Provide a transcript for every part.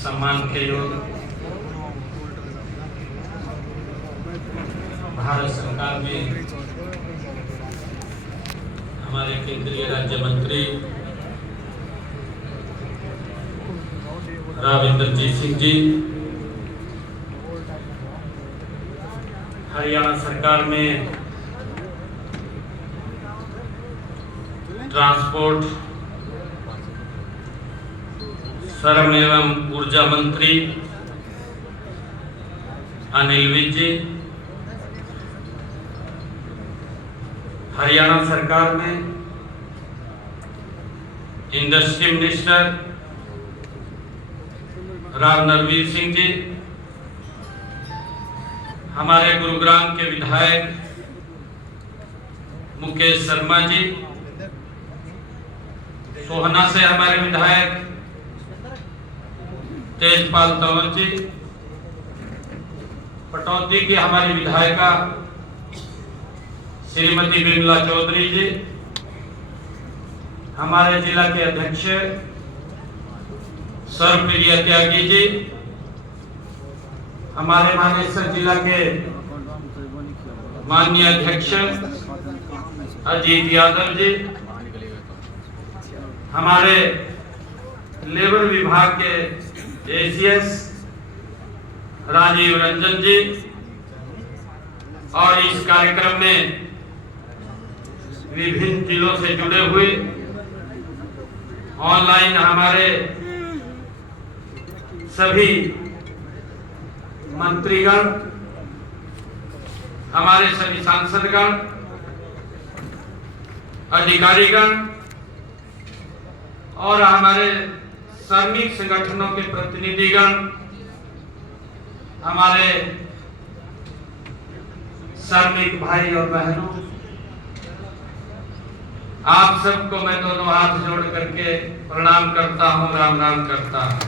सम्मान के योग भारत सरकार में हमारे केंद्रीय राज्य मंत्री राव इंद्रजीत सिंह जी, हरियाणा सरकार में ट्रांसपोर्ट, श्रम एवं ऊर्जा मंत्री अनिल विज जी, हरियाणा सरकार में इंडस्ट्री मिनिस्टर राव नरवीर सिंह जी, हमारे गुरुग्राम के विधायक मुकेश शर्मा जी, सोहना से हमारे विधायक तेजपाल तंवर जी, पटौदी की हमारी विधायिका श्रीमती बिमला चौधरी जी, हमारे जिला के अध्यक्ष सर्वप्रिय त्यागी जी, हमारे मानेसर जिला के माननीय अध्यक्ष अजीत यादव जी, हमारे लेबर विभाग के एसीएस राजीव रंजन जी, और इस कार्यक्रम में विभिन्न जिलों से जुड़े हुए ऑनलाइन हमारे सभी मंत्रीगण, हमारे सभी सांसदगण, अधिकारीगण और हमारे श्रमिक संगठनों के प्रतिनिधिगण, हमारे श्रमिक भाई और बहनों, आप सबको मैं दोनों हाथ जोड़ करके प्रणाम करता हूं, राम राम करता हूं।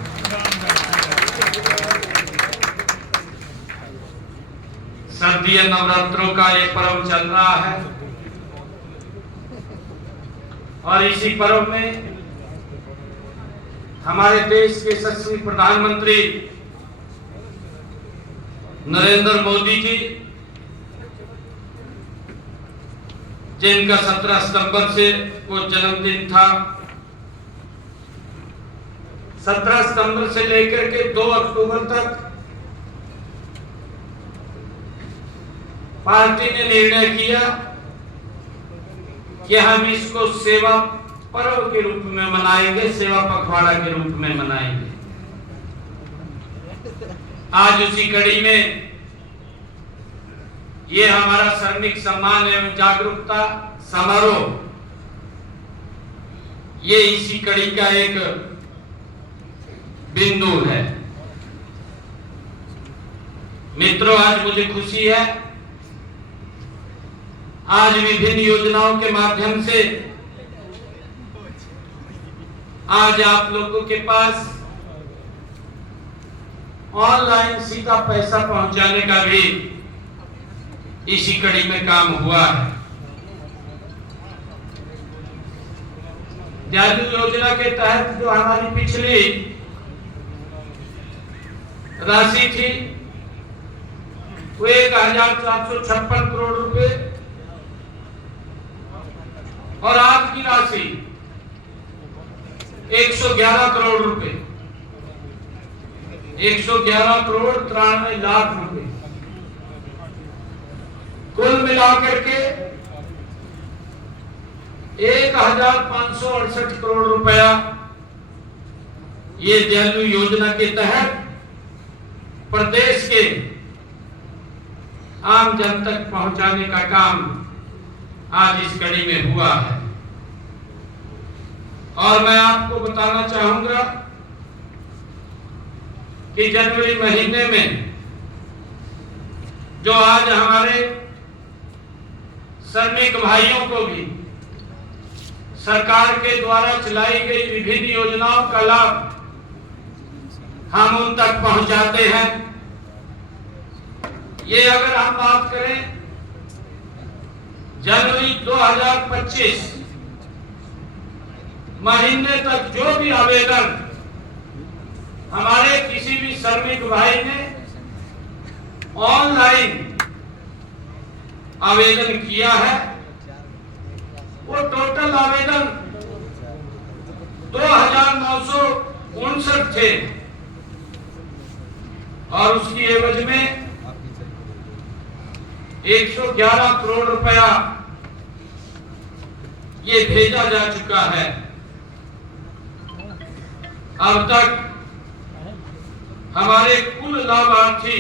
शारदीय नवरात्रों का ये पर्व चल रहा है और इसी पर्व में हमारे देश के यशस्वी प्रधानमंत्री नरेंद्र मोदी जी, जिनका 17 सितंबर से को जन्मदिन था, 17 सितंबर से लेकर के 2 अक्टूबर तक पार्टी ने निर्णय किया कि हम इसको सेवा पर्व के रूप में मनाएंगे, सेवा पखवाड़ा के रूप में मनाएंगे। आज उसी कड़ी में ये हमारा श्रमिक सम्मान एवं जागरूकता समारोह, ये इसी कड़ी का एक बिंदु है। मित्रों, आज मुझे खुशी है, आज विभिन्न योजनाओं के माध्यम से आज आप लोगों के पास ऑनलाइन सीधा पैसा पहुंचाने का भी इसी कड़ी में काम हुआ है। जादू योजना के तहत जो हमारी पिछली राशि थी वो 1456 करोड़ रुपए और आज की राशि 111 करोड़ रुपए, 111 करोड़ 93 लाख रुपए, कुल मिलाकर के 1568 करोड़ रुपया ये जल योजना के तहत प्रदेश के आम जन तक पहुंचाने का काम आज इस कड़ी में हुआ है। और मैं आपको बताना चाहूंगा कि जनवरी महीने में जो आज हमारे श्रमिक भाइयों को भी सरकार के द्वारा चलाई गई विभिन्न योजनाओं का लाभ हम उन तक पहुंचाते हैं। ये अगर हम बात करें जनवरी 2025 महीने तक जो भी आवेदन हमारे किसी भी श्रमिक भाई ने ऑनलाइन आवेदन किया है, वो टोटल आवेदन 2959 थे और उसकी एवज में 111 करोड़ रुपया ये भेजा जा चुका है। अब तक हमारे कुल लाभार्थी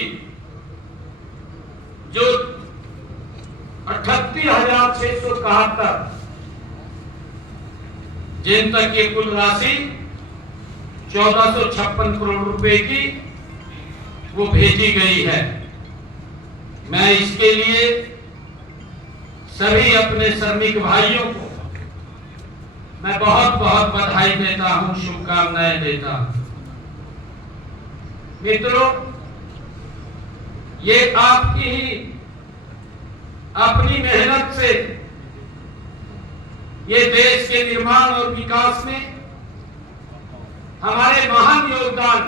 जो 38,671 जिन तक ये कुल राशि 1456 करोड़ रुपए की वो भेजी गई है। मैं इसके लिए सभी अपने श्रमिक भाइयों को मैं बहुत बहुत बधाई देता हूं, शुभकामनाएं देता हूं। मित्रों, ये आपकी ही अपनी मेहनत से ये देश के निर्माण और विकास में हमारे महान योगदान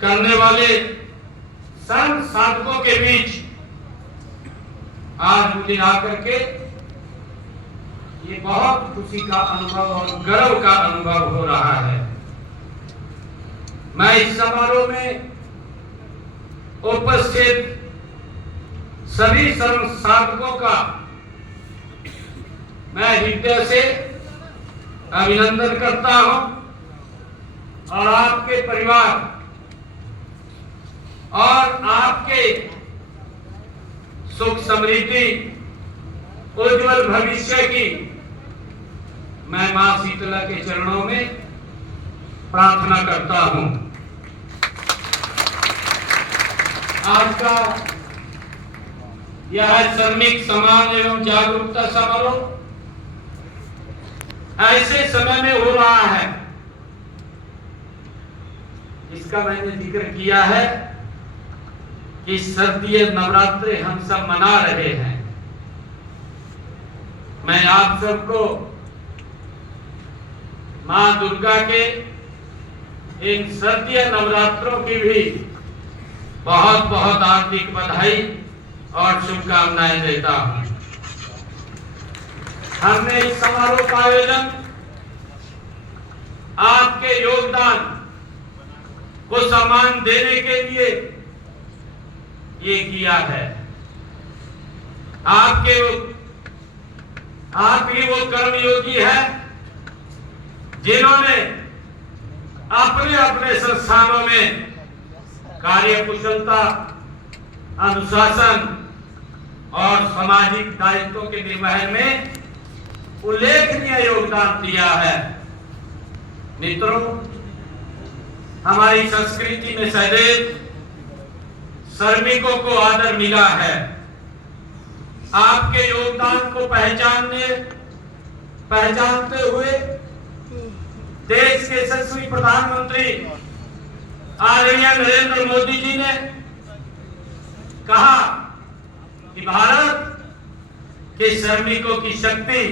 करने वाले संत साधकों के बीच आज मुझे आकर के ये बहुत खुशी का अनुभव और गर्व का अनुभव हो रहा है। मैं इस समारोह में उपस्थित सभी संत साधकों का मैं हृदय से अभिनंदन करता हूं और आपके परिवार और आपके सुख समृद्धि उज्जवल भविष्य की मैं मां शीतला के चरणों में प्रार्थना करता हूं। आज का यह श्रमिक सम्मान एवं जागरूकता समारोह ऐसे समय में हो रहा है जिसका मैंने जिक्र किया है कि शारदीय नवरात्रि हम सब मना रहे हैं। मैं आप सबको मां दुर्गा के इन शारदीय नवरात्रों की भी बहुत बहुत हार्दिक बधाई और शुभकामनाएं देता हूं। हमने इस समारोह का आयोजन आपके योगदान को सम्मान देने के लिए ये किया है। आप ही वो कर्मयोगी है जिन्होंने अपने अपने संस्थानों में कार्य कुशलता, अनुशासन और सामाजिक दायित्वों के निर्वहन में उल्लेखनीय योगदान दिया है। मित्रों, हमारी संस्कृति में सदैव श्रमिकों को आदर मिला है। आपके योगदान को पहचानते हुए देश के यशस्वी प्रधानमंत्री आदरणीय नरेंद्र मोदी जी ने कहा कि भारत के श्रमिकों की शक्ति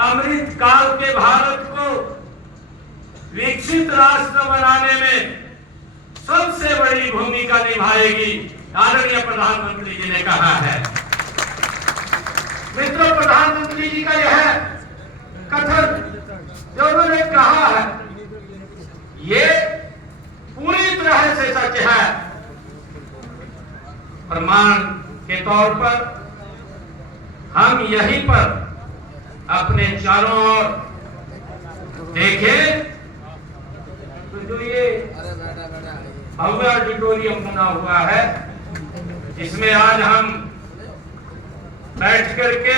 अमृत काल के भारत को विकसित राष्ट्र बनाने में सबसे बड़ी भूमिका निभाएगी, आदरणीय प्रधानमंत्री जी ने कहा है। मित्रों, प्रधानमंत्री जी का यह कथन जो उन्होंने कहा है ये पूरी तरह से सच है। प्रमाण के तौर पर हम यहीं पर अपने चारों ओर देखें तो जो ये भव्य ऑडिटोरियम बना हुआ है जिसमें आज हम बैठ करके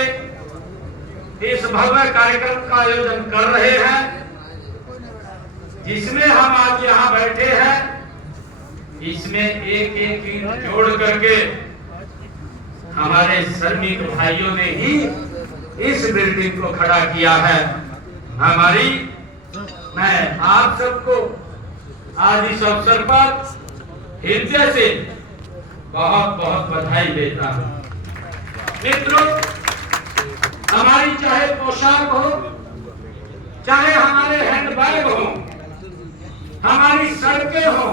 इस भव्य कार्यक्रम का आयोजन कर रहे हैं, जिसमें हम आज यहाँ बैठे हैं, इसमें एक एक ईंट जोड़ करके हमारे श्रमिक भाइयों ने ही इस बिल्डिंग को खड़ा किया है। मैं आप सबको आज इस अवसर पर हृदय से बहुत बहुत बधाई देता हूं। मित्रों, हमारी चाहे पोशाक हो, चाहे हमारे हैंडबैग हो, हमारी सड़कें हो,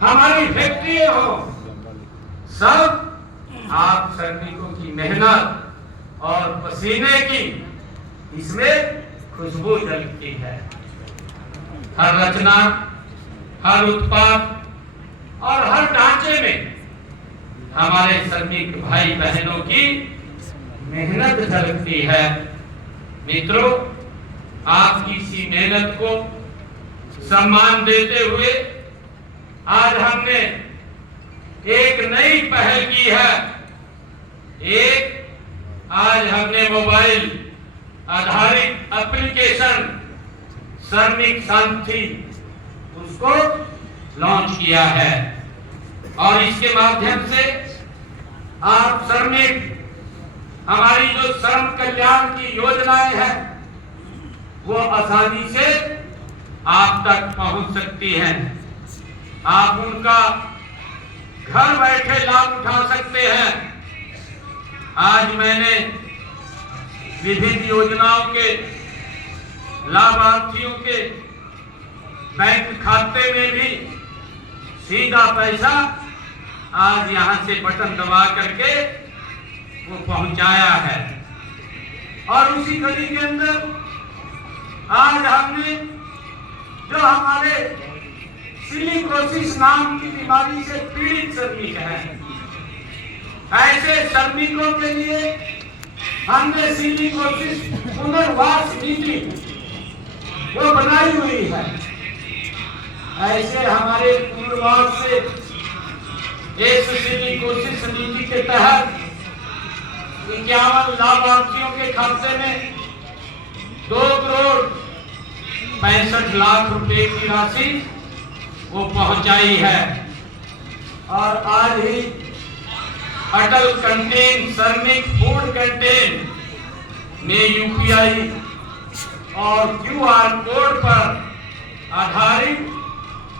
हमारी फैक्ट्रियां हो, सब आप श्रमिकों की मेहनत और पसीने की इसमें खुशबू झलकती है। हर रचना, हर उत्पाद और हर ढांचे में हमारे श्रमिक भाई बहनों की मेहनत झलकती है। मित्रों, आपकी इसी मेहनत को सम्मान देते हुए आज हमने एक नई पहल की है। आज हमने मोबाइल आधारित एप्लीकेशन श्रमिक साथी उसको लॉन्च किया है और इसके माध्यम से आप श्रमिक हमारी जो श्रम कल्याण की योजनाएं हैं वो आसानी से आप तक पहुंच सकती हैं। आप उनका घर बैठे लाभ उठा सकते हैं। आज मैंने विभिन्न योजनाओं के लाभार्थियों के बैंक खाते में भी सीधा पैसा आज यहां से बटन दबा करके वो पहुंचाया है। और उसी कड़ी के अंदर आज हमने जो हमारे सिलिकोसिस नाम की बीमारी से पीड़ित श्रमिक हैं, ऐसे श्रमिकों के लिए हमने सिलिकोसिस पुनर्वास नीति वो बनाई हुई है। ऐसे हमारे पुनर्वास से इस सिलिकोसिस नीति के तहत 51 लाभार्थियों के खाते में 2 करोड़ 65 लाख रुपए की राशि वो पहुंचाई है। और आज ही अटल कैंटीन श्रमिक फूड कैंटीन में यूपीआई और क्यूआर कोड पर आधारित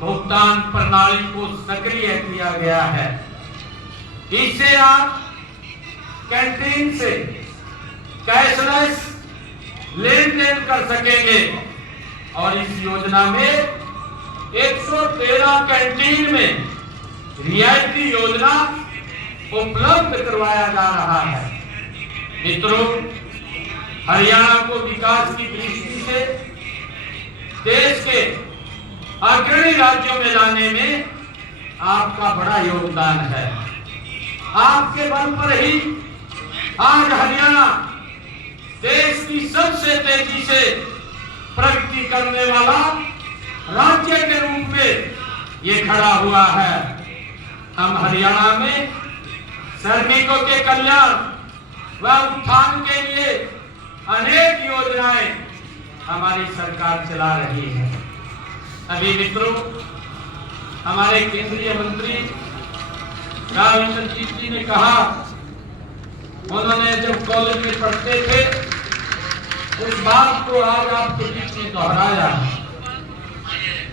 भुगतान प्रणाली को सक्रिय किया गया है। इससे आप कैंटीन से कैशलेस लेन देन कर सकेंगे और इस योजना में 113 कैंटीन में रियायती योजना उपलब्ध करवाया जा रहा है। मित्रों, हरियाणा को विकास की दृष्टि से देश के अग्रणी राज्यों में लाने में आपका बड़ा योगदान है। आपके बल पर ही आज हरियाणा देश की सबसे तेजी से प्रगति करने वाला राज्य के रूप में ये खड़ा हुआ है। हम हरियाणा में श्रमिकों के कल्याण व उत्थान के लिए अनेक योजनाएं हमारी सरकार चला रही है। अभी मित्रों, हमारे केंद्रीय मंत्री राव इंद्रजीत जी ने कहा, उन्होंने जब कॉलेज में पढ़ते थे उस बात को आज आपके बीच में दोहराया।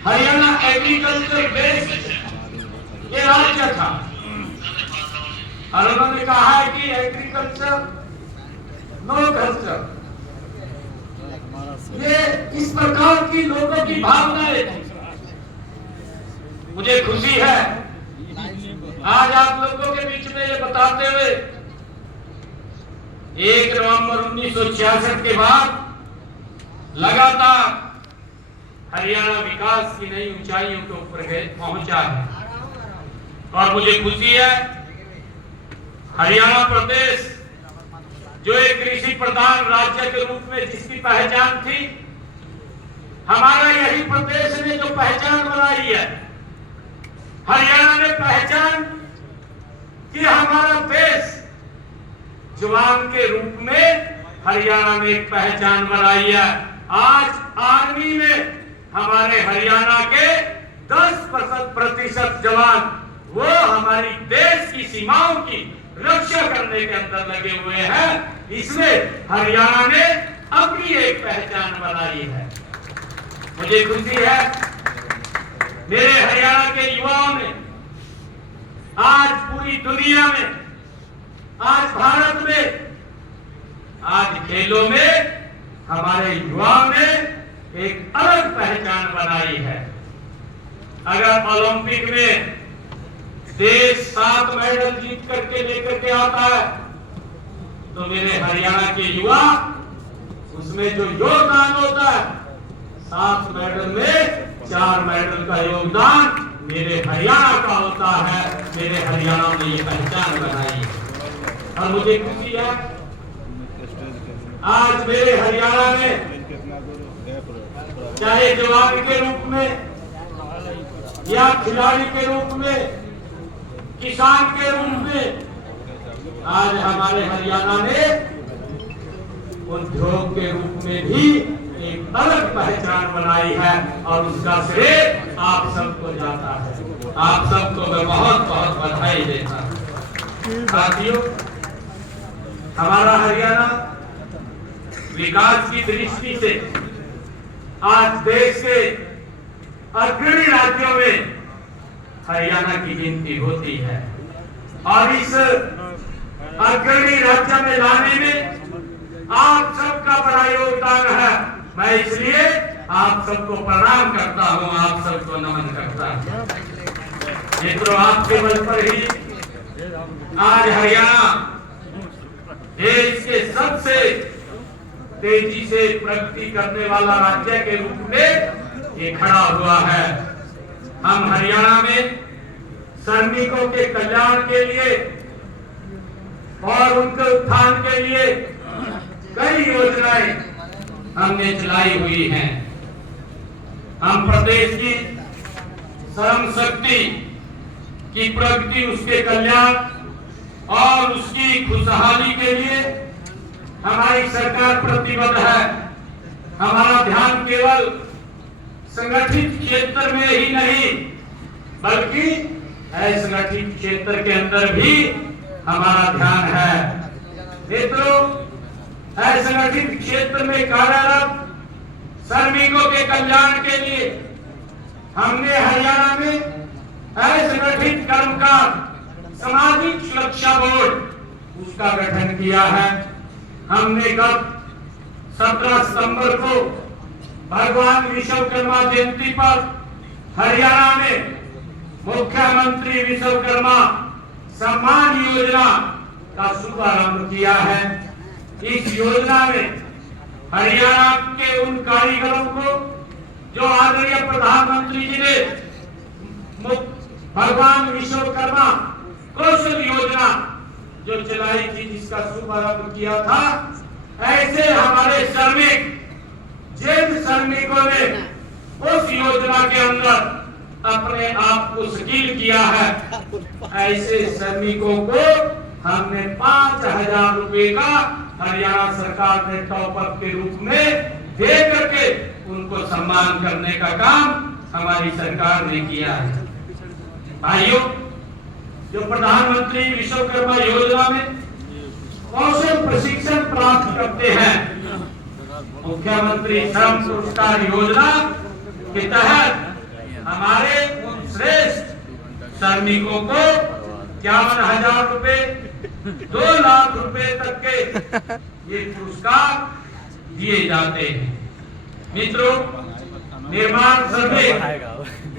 हरियाणा एग्रीकल्चर बेस्ड ये राज्य था और उन्होंने कहा है कि एग्रीकल्चर नो कल्चर, ये इस प्रकार की लोगों की भावनाएं थी। मुझे खुशी है आज आप लोगों के बीच में ये बताते हुए 1 नवंबर 1966 के बाद लगातार हरियाणा विकास की नई ऊंचाइयों के ऊपर पहुंचा है। और मुझे खुशी है हरियाणा प्रदेश जो एक कृषि प्रधान राज्य के रूप में जिसकी पहचान थी, हमारा यही प्रदेश ने जो पहचान बनाई है, हरियाणा ने पहचान कि हमारा देश जवान के रूप में हरियाणा ने एक पहचान बनाई है। आज आर्मी में हमारे हरियाणा के 10% जवान वो हमारी देश की सीमाओं की रक्षा करने के अंदर लगे हुए हैं। इसमें हरियाणा ने अपनी एक पहचान बनाई है। मुझे खुशी है मेरे हरियाणा के युवाओं ने आज पूरी दुनिया में, आज भारत में, आज खेलों में हमारे युवाओं ने एक अलग पहचान बनाई है। अगर ओलंपिक में देश 7 मेडल जीत करके लेकर के आता है तो मेरे हरियाणा के युवा उसमें जो योगदान होता है 7 मेडल में 4 मेडल का योगदान मेरे हरियाणा का होता है। मेरे हरियाणा ने ये पहचान बनाई है और मुझे खुशी है आज मेरे हरियाणा में चाहे जवान के रूप में या खिलाड़ी के रूप में, किसान के रूप में, आज हमारे हरियाणा ने उद्योग के रूप में भी एक अलग पहचान बनाई है और उसका श्रेय आप सबको जाता है। आप सबको मैं बहुत बहुत बधाई देता हूं। साथियों, हमारा हरियाणा विकास की दृष्टि से आज देश के अग्रणी राज्यों में हरियाणा की गिनती होती है और इस अग्रणी राज्य में लाने में आप सबका बड़ा योगदान है। मैं इसलिए आप सबको प्रणाम करता हूं, आप सबको नमन करता हूं। मित्रों, आपके बल पर ही आज हरियाणा देश के सबसे तेजी से प्रगति करने वाला राज्य के रूप में ये खड़ा हुआ है। हम हरियाणा में श्रमिकों के कल्याण के लिए और उनके उत्थान के लिए कई योजनाएं हमने चलाई हुई हैं। हम प्रदेश की श्रम शक्ति की प्रगति, उसके कल्याण और उसकी खुशहाली के लिए हमारी सरकार प्रतिबद्ध है। हमारा ध्यान केवल संगठित क्षेत्र में ही नहीं बल्कि असंगठित क्षेत्र के अंदर भी हमारा ध्यान है। मित्रों, असंगठित क्षेत्र में कार्यरत श्रमिकों के कल्याण के लिए हमने हरियाणा में असंगठित कर्मकार सामाजिक सुरक्षा बोर्ड उसका गठन किया है। हमने गत 17 सितंबर को भगवान विश्वकर्मा जयंती पर हरियाणा में मुख्यमंत्री विश्वकर्मा सम्मान योजना का शुभारंभ किया है। इस योजना में हरियाणा के उन कारीगरों को जो आदरणीय प्रधानमंत्री जी ने भगवान विश्वकर्मा कौशल योजना जो चलाई थी, जिसका शुभारंभ किया था, ऐसे हमारे श्रमिक जिन श्रमिकों ने उस योजना के अंदर अपने आप को स्किल किया है, ऐसे श्रमिकों को हमने 5,000 रुपए का हरियाणा सरकार ने टॉप अप के रूप में दे करके उनको सम्मान करने का काम हमारी सरकार ने किया है। भाइयों, जो प्रधानमंत्री विश्वकर्मा योजना में कौशल प्रशिक्षण प्राप्त करते हैं, मुख्यमंत्री श्रम पुरस्कार योजना के तहत हमारे उन श्रेष्ठ श्रमिकों को 51,000 रुपए 2 लाख रुपए तक के ये पुरस्कार दिए जाते हैं। मित्रों, निर्माण श्रमिक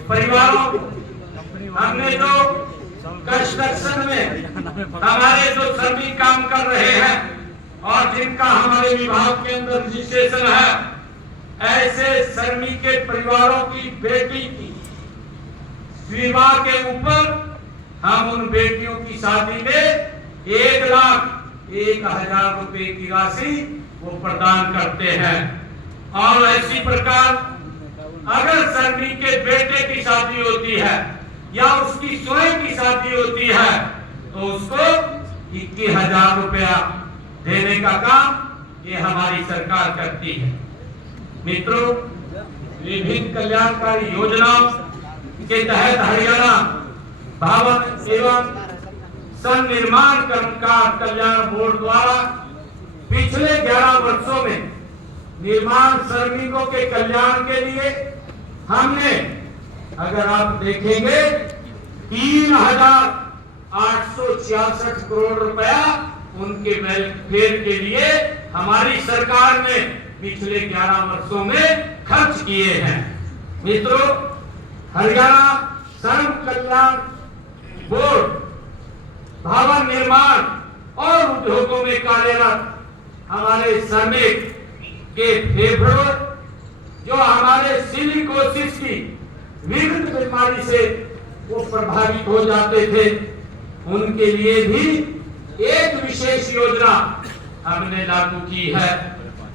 परिवारों, हमने जो कंस्ट्रक्शन में हमारे जो श्रमिक काम कर रहे हैं और जिनका हमारे विभाग के अंदर रजिस्ट्रेशन है, ऐसे श्रमिक के परिवारों की बेटी की विवाह के ऊपर हम उन बेटियों की शादी में 1,01,000 रुपए की राशि वो प्रदान करते हैं। और इसी प्रकार अगर श्रमिक के बेटे की शादी होती है या उसकी स्वयं की शादी होती है तो उसको 21,000 रुपया देने का काम ये हमारी सरकार करती है। मित्रों, विभिन्न कल्याणकारी योजनाओं के तहत हरियाणा भवन एवं सन्निर्माण कर्मकार कल्याण बोर्ड द्वारा पिछले 11 वर्षों में निर्माण श्रमिकों के कल्याण के लिए हमने, अगर आप देखेंगे, 3,866 करोड़ रुपया उनके वेलफेयर के लिए हमारी सरकार ने पिछले 11 वर्षों में खर्च किए हैं। मित्रों, हरियाणा श्रम कल्याण बोर्ड भवन निर्माण और उद्योगों में कार्यरत हमारे श्रमिक के फेफड़ों जो हमारे सिलिकोसिस की विभिन्न बीमारी से वो प्रभावित हो जाते थे, उनके लिए भी एक विशेष योजना हमने लागू की है,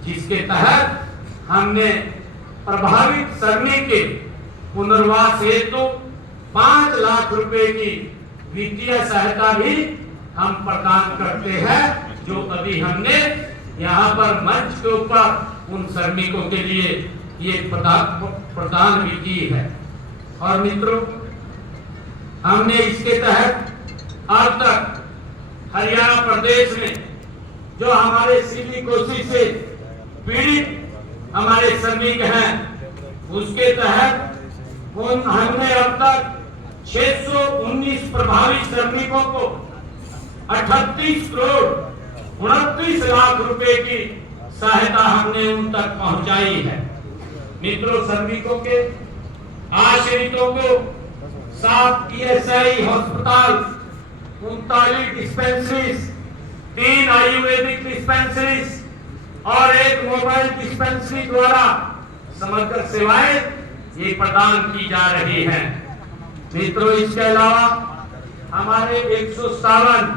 जिसके तहत हमने प्रभावित श्रमिक के पुनर्वास हेतु 5 लाख रुपए की वित्तीय सहायता भी हम प्रदान करते हैं, जो अभी हमने यहाँ पर मंच के ऊपर उन श्रमिकों के लिए ये प्रदान भी की है। और मित्रों, हमने इसके तहत अब तक हरियाणा प्रदेश में जो हमारे सिलिकोसिस से पीड़ित हमारे श्रमिक हैं, उसके तहत हमने अब तक 619 प्रभावित श्रमिकों को 38 करोड़ 29 लाख रुपए की सहायता हमने उन तक पहुंचाई है। मित्रों, श्रमिकों के आश्रितों को 7 ईएसआई अस्पताल, 39 डिस्पेंसरीज, 3 आयुर्वेदिक डिस्पेंसरीज और 1 मोबाइल डिस्पेंसरी द्वारा समग्र सेवाएं ये प्रदान की जा रही हैं। मित्रों, इसके अलावा हमारे 157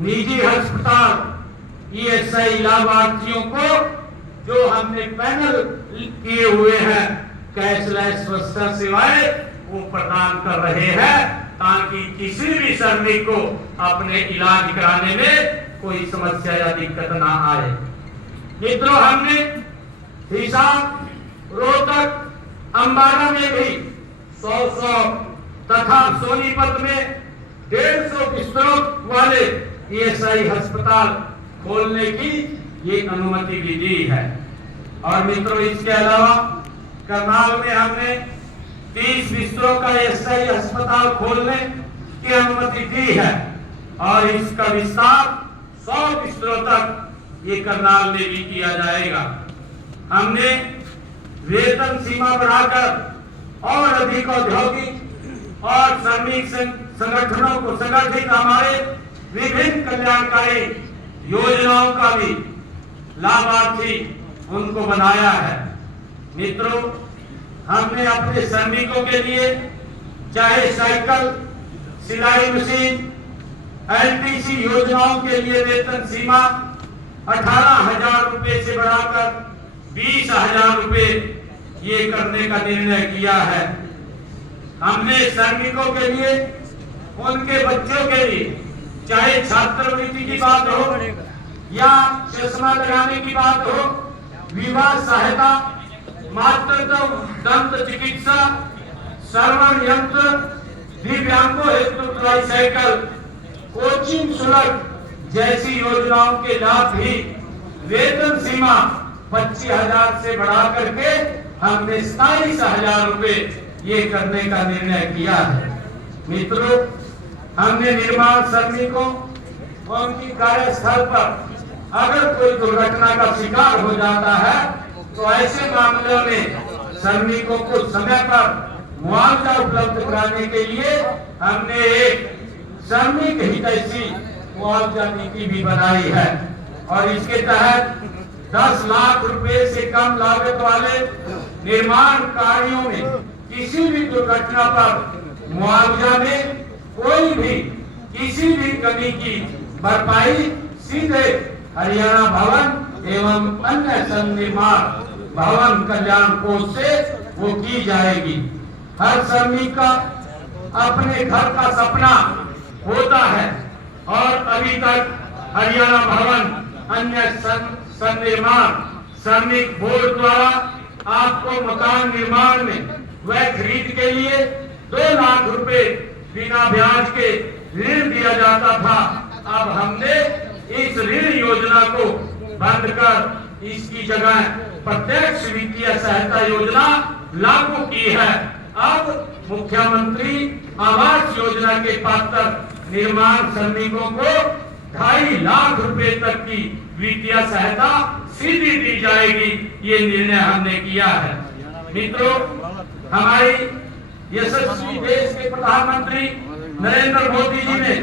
निजी अस्पताल ईएसआई लाभार्थियों को जो हमने पैनल किए हुए हैं कैशलेस स्वास्थ्य सेवाएं वो प्रदान कर रहे हैं, ताकि किसी भी श्रमिक को अपने इलाज कराने में कोई समस्या या दिक्कत ना आए। मित्रों, हमने हिसार, रोहतक, अंबाला में भी 100 तथा सोनीपत में 150 बिस्तरों वाले ईएसआई अस्पताल खोलने की ये अनुमति भी दी है। और मित्रों, इसके अलावा करनाल में हमने 30 बिस्तरों का ईएसआई अस्पताल खोलने की अनुमति दी है और इसका विस्तार 100 बिस्तरों तक ये करनाल में भी किया जाएगा। हमने वेतन सीमा बढ़ाकर और अधिक औद्योगिक और श्रमिक संगठनों को संगठित हमारे विभिन्न कल्याणकारी योजनाओं का भी लाभार्थी उनको बनाया है। मित्रों, हमने अपने श्रमिकों के लिए चाहे साइकिल, सिलाई मशीन, एलटीसी योजनाओं के लिए वेतन सीमा 18,000 रुपए से बढ़ाकर 20,000 रुपए ये करने का निर्णय किया है। हमने श्रमिकों के लिए, उनके बच्चों के लिए, चाहे छात्रवृत्ति की बात हो या चश्मा लगाने की बात हो, विवाह सहायता, मातृत्व दंत चिकित्सा, श्रवण यंत्र, दिव्यांगों हेतु ट्राईसाइकिल, कोचिंग शुल्क जैसी योजनाओं के लाभ भी वेतन सीमा 25,000 से बढ़ा करके हमने 27,000 रुपए ये करने का निर्णय किया है। मित्रों, हमने निर्माण श्रमिकों और उनकी कार्यस्थल पर अगर कोई दुर्घटना का शिकार हो जाता है तो ऐसे मामलों में श्रमिकों को समय पर मुआवजा उपलब्ध कराने के लिए हमने एक श्रमिक हितैषी मुआवजा नीति भी बनाई है और इसके तहत 10 लाख रुपए से कम लागत वाले निर्माण कार्यों में किसी भी दुर्घटना पर मुआवजा में कोई भी किसी भी कमी की भरपाई सीधे हरियाणा भवन एवं अन्य निर्माण भवन कल्याण कोष से वो की जाएगी। हर श्रमिक का अपने घर का सपना होता है और अभी तक हरियाणा भवन अन्य निर्माण श्रमिक बोर्ड द्वारा आपको मकान निर्माण में व खरीद के लिए 2 लाख रुपए बिना ब्याज के ऋण दिया जाता था। अब हमने इस ऋण योजना को बंद कर इसकी जगह प्रत्यक्ष वित्तीय सहायता योजना लागू की है। अब मुख्यमंत्री आवास योजना के पात्र निर्माण श्रमिकों को 2.5 लाख रुपए तक की वित्तीय सहायता सीधी दी जाएगी। ये निर्णय हमने किया है। मित्रों, हमारी यशस्वी देश के प्रधानमंत्री नरेंद्र मोदी जी ने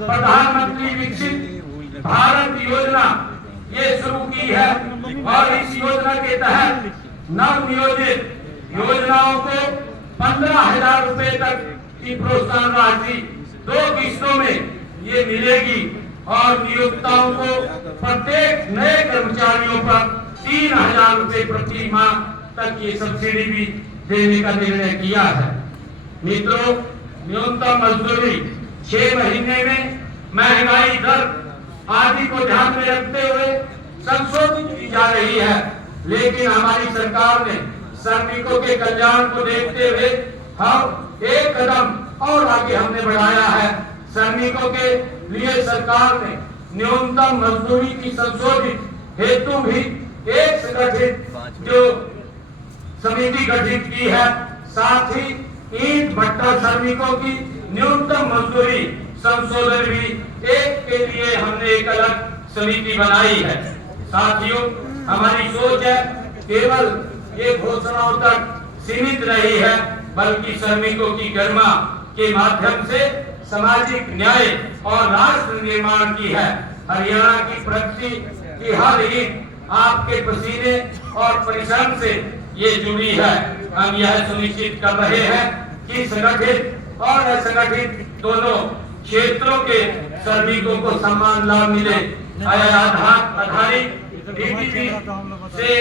प्रधानमंत्री विकसित भारत योजना ये शुरू की है और इस योजना के तहत नव नियोजित योजनाओं को 15,000 रुपए तक की प्रोत्साहन राशि 2 किस्तों में ये मिलेगी और नियोक्ताओं को प्रत्येक नए कर्मचारियों पर 3,000 रुपए प्रति माह तक ये सब्सिडी भी देने का निर्णय किया है। मित्रों, न्यूनतम मजदूरी 6 महीने में महंगाई दर आदि को ध्यान में रखते हुए संशोधित की जा रही है, लेकिन हमारी सरकार ने श्रमिकों के कल्याण को देखते हुए हम एक कदम और आगे हमने बढ़ाया है। श्रमिकों के लिए सरकार ने न्यूनतम मजदूरी की संशोधित हेतु भी एक संगठित जो समिति गठित की है। साथ ही ईंट भट्टा श्रमिकों की न्यूनतम मजदूरी संशोधन भी एक के लिए हमने एक अलग समिति बनाई है। साथियों, हमारी सोच है केवल ये घोषणाओं तक सीमित नहीं है, बल्कि श्रमिकों की गरिमा के माध्यम से सामाजिक न्याय और राष्ट्र निर्माण की है। हरियाणा की प्रगति की हर ईंट आपके पसीने और परिश्रम से ये जुड़ी है। हम यह सुनिश्चित कर रहे हैं कि संगठित और असंगठित दोनों क्षेत्रों के श्रमिकों को समान लाभ मिले। आधारित डीबीटी से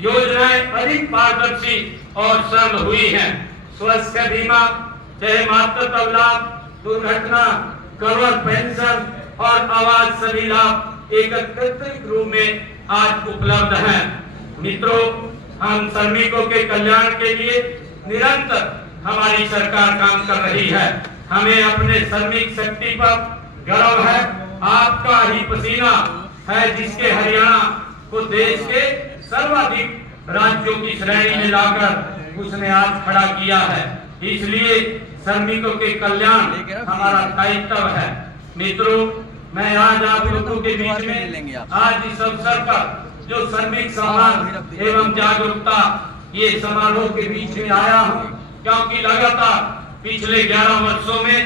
योजनाएं अधिक पारदर्शी और सरल हुई हैं। स्वास्थ्य बीमा, चाहे मातृत्व लाभ, दुर्घटना कवर, पेंशन और आवास सभी लाभ एकत्रित रूप में आज उपलब्ध हैं। मित्रों, हम श्रमिकों के कल्याण के लिए निरंतर हमारी सरकार काम कर रही है। हमें अपने श्रमिक शक्ति पर गर्व है। आपका ही पसीना है जिसके हरियाणा को देश के सर्वाधिक राज्यों की श्रेणी में लाकर उसने आज खड़ा किया है। इसलिए श्रमिकों के कल्याण हमारा दायित्व है। मित्रों, मैं आज आप लोगों के बीच में आज इस अवसर पर जो श्रमिक सम्मान एवं जागरूकता ये समारोह के बीच में आया हूँ, क्योंकि लगातार पिछले 11 वर्षों में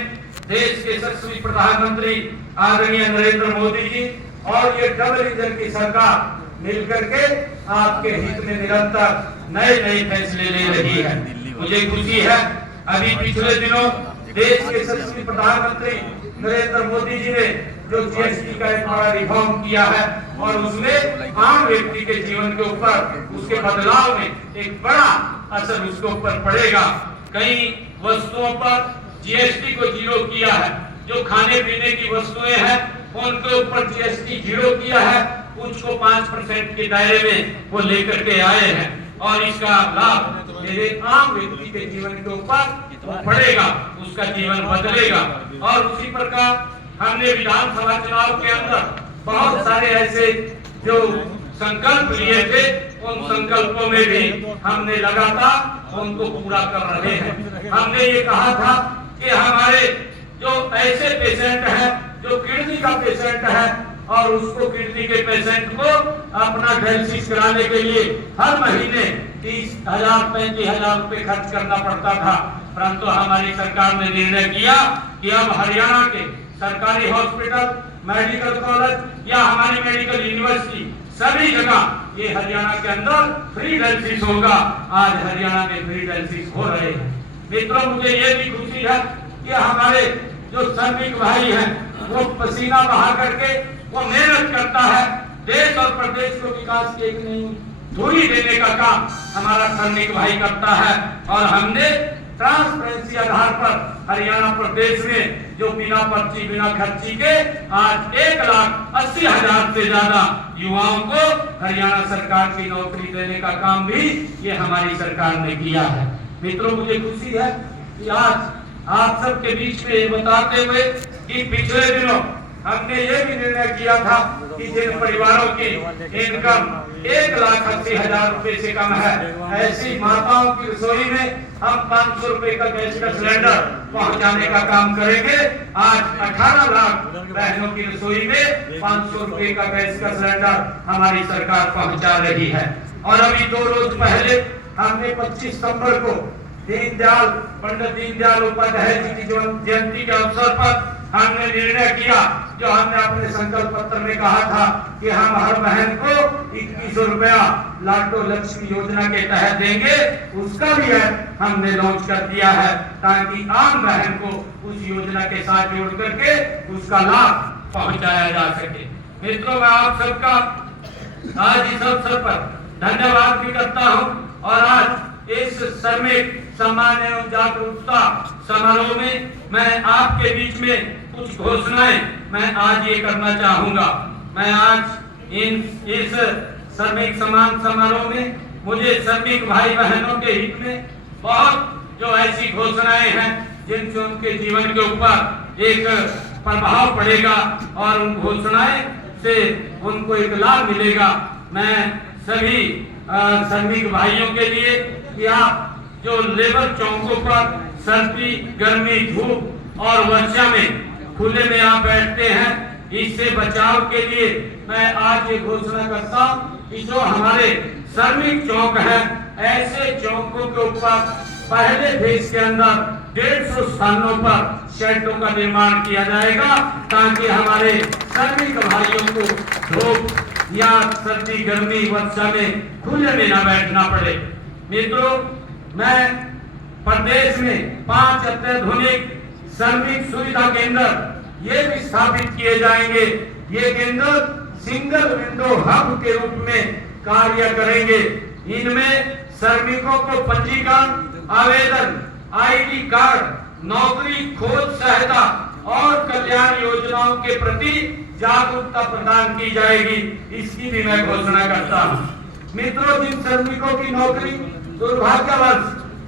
देश के यशस्वी प्रधानमंत्री आदरणीय नरेंद्र मोदी जी और ये डबल इंजन की सरकार मिलकर के आपके हित में निरंतर नए फैसले ले रही है। मुझे खुशी है, अभी पिछले दिनों देश के यशस्वी प्रधानमंत्री नरेंद्र मोदी जी ने जो जीएसटी का एक बड़ा रिफॉर्म किया है और उसमें आम व्यक्ति के जीवन के ऊपर उसके बदलाव में एक बड़ा असर उसके ऊपर पड़ेगा। कई वस्तुओं पर जीएसटी को जीरो किया है। जो खाने पीने की वस्तुएं हैं उनके ऊपर जीएसटी जीरो किया है, उसको 5% के दायरे में वो लेकर के आए हैं और इसका लाभ मेरे आम व्यक्ति के जीवन के ऊपर पड़ेगा, उसका जीवन बदलेगा। और उसी प्रकार हमने विधानसभा चुनाव के अंदर बहुत सारे ऐसे जो संकल्प लिए थे, उन संकल्पों में भी हमने लगातार उनको पूरा कर रहे हैं। हमने ये कहा था कि हमारे जो ऐसे पेशेंट हैं जो किडनी का पेशेंट है और उसको किडनी के पेशेंट को अपना डायलिसिस कराने के लिए हर महीने 30,000 35,000 रुपए खर्च करना पड़ता था, परंतु हमारी सरकार ने निर्णय किया कि अब हरियाणा के सरकारी हॉस्पिटल, मेडिकल कॉलेज या हमारी मेडिकल यूनिवर्सिटी सभी जगह ये हरियाणा के अंदर फ्री डायलिसिस होगा। आज हरियाणा में फ्री डायलिसिस हो रहे हैं। मित्रों, मुझे ये भी खुशी है कि हमारे जो श्रमिक भाई हैं वो पसीना बहा करके वो मेहनत करता है। देश और प्रदेश को विकास की एक नई धुरी देने का काम हमारा श्रमिक भाई करता है और हमने ट्रांसपेरेंसी आधार पर हरियाणा प्रदेश में जो बिना पर्ची बिना खर्ची के आज 1,80,000 से ज्यादा युवाओं को हरियाणा सरकार की नौकरी देने का काम भी ये हमारी सरकार ने किया है। मित्रों, मुझे खुशी है कि आज आप सबके बीच में ये बताते हुए कि पिछले दिनों हमने ये भी निर्णय किया था कि जिन परिवारों की इनकम 1,80,000 रुपए से कम है, ऐसी माताओं की रसोई में हम 500 रुपए का गैस का सिलेंडर पहुंचाने का काम करेंगे। आज 18 लाख बहनों की रसोई में 500 रुपए का गैस का सिलेंडर हमारी सरकार पहुंचा रही है। और अभी 2 रोज पहले हमने 25 सितंबर को पंडित दीनदयाल उपाध्याय जी की जयंती के अवसर पर हमने निर्णय किया, जो हमने अपने संकल्प पत्र में कहा था कि हम हर बहन को 2100 रुपया लाडो लक्ष्मी योजना के तहत देंगे, उसका भी है हमने लॉन्च कर दिया है, ताकि आम बहन को उस योजना के साथ जोड़ करके उसका लाभ पहुंचाया जा सके। मित्रों, मैं आप सबका आज इस अवसर पर धन्यवाद भी करता हूं और आज इस श्रमिक सम्मान एवं जागरूकता समारोह में मैं आपके बीच में कुछ घोषणाएं मैं आज ये करना चाहूंगा। मैं आज इस श्रमिक सम्मान समारोह में मुझे श्रमिक भाई बहनों के हित में बहुत जो ऐसी घोषणाएं हैं जिनसे उनके जीवन के ऊपर एक प्रभाव पड़ेगा और उन घोषणाएं से उनको एक लाभ मिलेगा। मैं सभी श्रमिक भाइयों के लिए कि आप जो लेबर चौकों पर सर्दी, गर्मी, धूप और वर्षा में खुले में आप बैठते हैं, इससे बचाव के लिए मैं आज ये घोषणा करता हूँ कि जो हमारे श्रमिक चौक हैं, ऐसे चौकों के ऊपर पहले फेज के अंदर 150 स्थानों पर शेल्टरों का निर्माण किया जाएगा, ताकि हमारे श्रमिक भाइयों को धूप या सर्दी, गर्मी, वर्षा में खुले में न बैठना पड़े। मित्रों, मैं प्रदेश में 5 अत्याधुनिक श्रमिक सुविधा केंद्र ये भी स्थापित किए जाएंगे। ये केंद्र सिंगल विंडो हब के रूप में कार्य करेंगे। इनमें श्रमिकों को पंजीकरण, आवेदन, आईडी कार्ड, नौकरी खोज सहायता और कल्याण योजनाओं के प्रति जागरूकता प्रदान की जाएगी। इसकी भी मैं घोषणा करता हूँ। मित्रों, जिन श्रमिकों की नौकरी दुर्भाग्यवश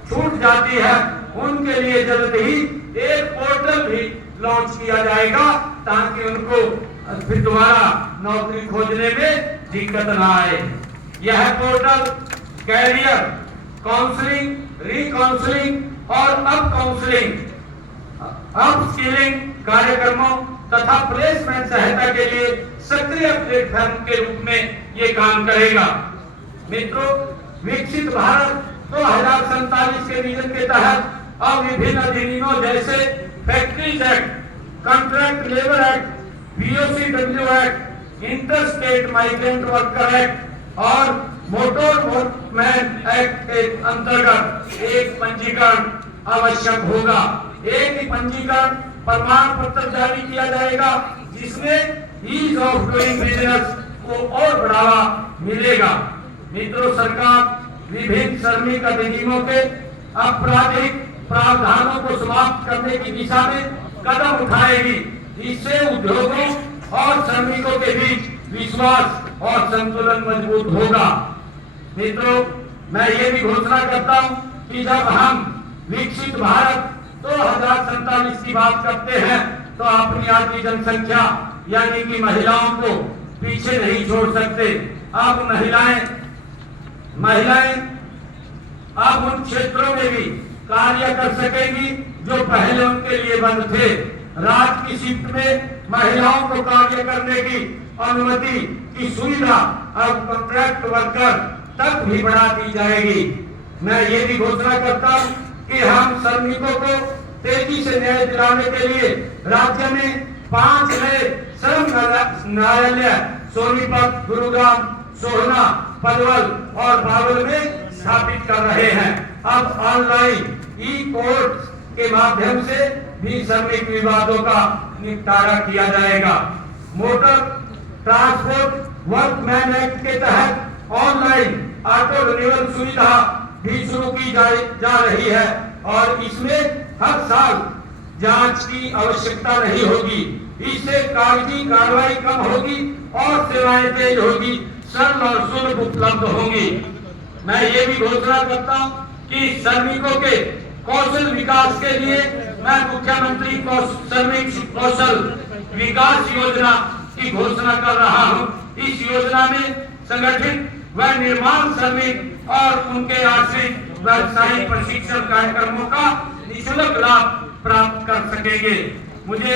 छूट जाती है, उनके लिए जल्द ही एक पोर्टल भी लॉन्च किया जाएगा, ताकि उनको फिर दोबारा नौकरी खोजने में दिक्कत न आए। यह पोर्टल कैरियर काउंसलिंग, रिकाउंसलिंग और अप काउंसलिंग, अप स्किलिंग कार्यक्रमों तथा प्लेसमेंट सहायता के लिए सक्रिय प्लेटफॉर्म के रूप में ये काम करेगा। मित्रों, विकसित भारत 2047 के विजन के तहत अब विभिन्न अधिनियमों जैसे factories act, contract labour act, POCW act, interstate migrant worker act और मोटर वोटमैन एक्ट के अंतर्गत एक पंजीकरण आवश्यक होगा। एक ही पंजीकरण प्रमाण पत्र जारी किया जाएगा, जिसमें ईज ऑफ डूइंग बिजनेस को और बढ़ावा मिलेगा। मित्रों, सरकार विभिन्न श्रमिक अधिनियमों के आपराधिक प्रावधानों को समाप्त करने की दिशा में कदम उठाएगी। इससे उद्योगों और श्रमिकों के बीच विश्वास और संतुलन मजबूत होगा। मित्रों, मैं ये भी घोषणा करता हूँ कि जब हम विकसित भारत 2047 की बात करते हैं, तो अपनी आधी जनसंख्या यानी कि महिलाओं को पीछे नहीं छोड़ सकते। अब महिलाएं अब उन क्षेत्रों में भी कार्य कर सकेंगी जो पहले उनके लिए बंद थे। रात की शिफ्ट में महिलाओं को कार्य करने की अनुमति की सुविधा अब कॉन्ट्रैक्ट वर्कर तक भी बढ़ा दी जाएगी। मैं ये भी घोषणा करता हूँ कि हम श्रमिकों को तेजी से न्याय दिलाने के लिए राज्य में 5 नए श्रम न्यायालय सोनीपत, गुरुग्राम, सोहना, पलवल और बावल में स्थापित कर रहे हैं। अब ऑनलाइन ई-कोर्ट के माध्यम से भी श्रमिक विवादों का निपटारा किया जाएगा। मोटर ट्रांसपोर्ट वर्कमैन एक्ट के तहत ऑनलाइन ऑटो रिन्यूअल सुविधा भी शुरू की जा रही है और इसमें हर साल जांच की आवश्यकता नहीं होगी। इससे कागजी कार्रवाई कम होगी और सेवाएं तेज होगी, सरल और सुलभ उपलब्ध होंगी। मैं ये भी घोषणा करता हूँ कि श्रमिकों के कौशल विकास के लिए मैं मुख्यमंत्री श्रमिक कौशल विकास योजना की घोषणा कर रहा हूँ। इस योजना में संगठित व निर्माण श्रमिक और उनके आश्रित व्यवसायिक प्रशिक्षण कार्यक्रमों का निःशुल्क लाभ प्राप्त कर सकेंगे। मुझे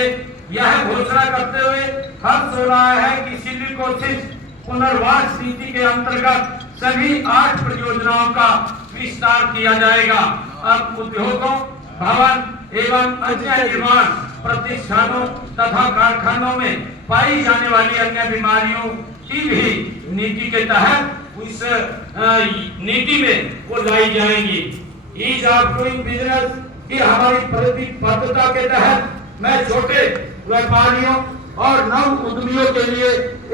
यह घोषणा करते हुए हर्ष हो रहा है कि सिलिकोसिस पुनर्वास नीति के अंतर्गत सभी 8 परियोजनाओं का विस्तार किया जाएगा। उद्योगों, भवन एवं अन्य निर्माण प्रतिष्ठानों तथा कारखानों में पाई जाने वाली अन्य बीमारियों की भी नीति के तहत इस नीति में वो लाई जाएंगी। ईज ऑफ डूइंग बिजनेस की हमारी प्रतिबद्धता के तहत मैं छोटे व्यापारियों और नव उद्यमियों के लिए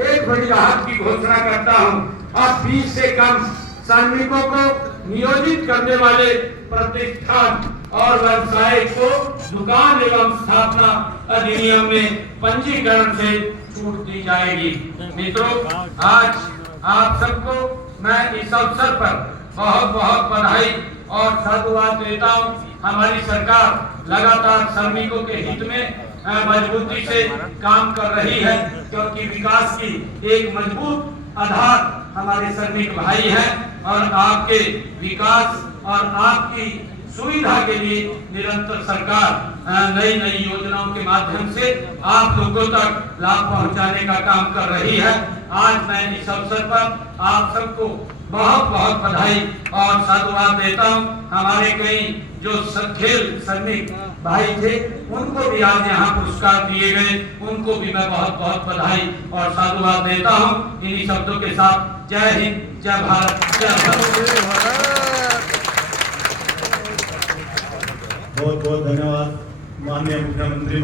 एक बड़ी राहत की घोषणा करता हूं। अब 20 से कम श्रमिकों को नियोजित करने वाले प्रतिष्ठान और व्यवसाय को दुकान एवं स्थापना अधिनियम में पंजीकरण से छूट दी जाएगी। मित्रों, आज आप सबको मैं इस अवसर पर बहुत बहुत बधाई और साधुवाद देता हूं। हमारी सरकार लगातार श्रमिकों के हित में मजबूती से काम कर रही है, क्योंकि विकास की एक मजबूत आधार हमारे श्रमिक भाई हैं और आपके विकास और आपकी सुविधा के लिए निरंतर सरकार नई नई योजनाओं के माध्यम से आप लोगों तक लाभ पहुंचाने का काम कर रही है। आज मैं इस अवसर पर आप सबको बहुत बहुत बधाई और साधुवाद देता हूं। हमारे कई जो खेल श्रमिक भाई थे उनको भी आज यहाँ पुरस्कार दिए गए, उनको भी मैं बहुत बहुत बधाई और साधुवाद देता हूँ। इन्हीं शब्दों के साथ जय हिंद, जय भारत, जय भारत। बहुत बहुत धन्यवाद माननीय मुख्यमंत्री।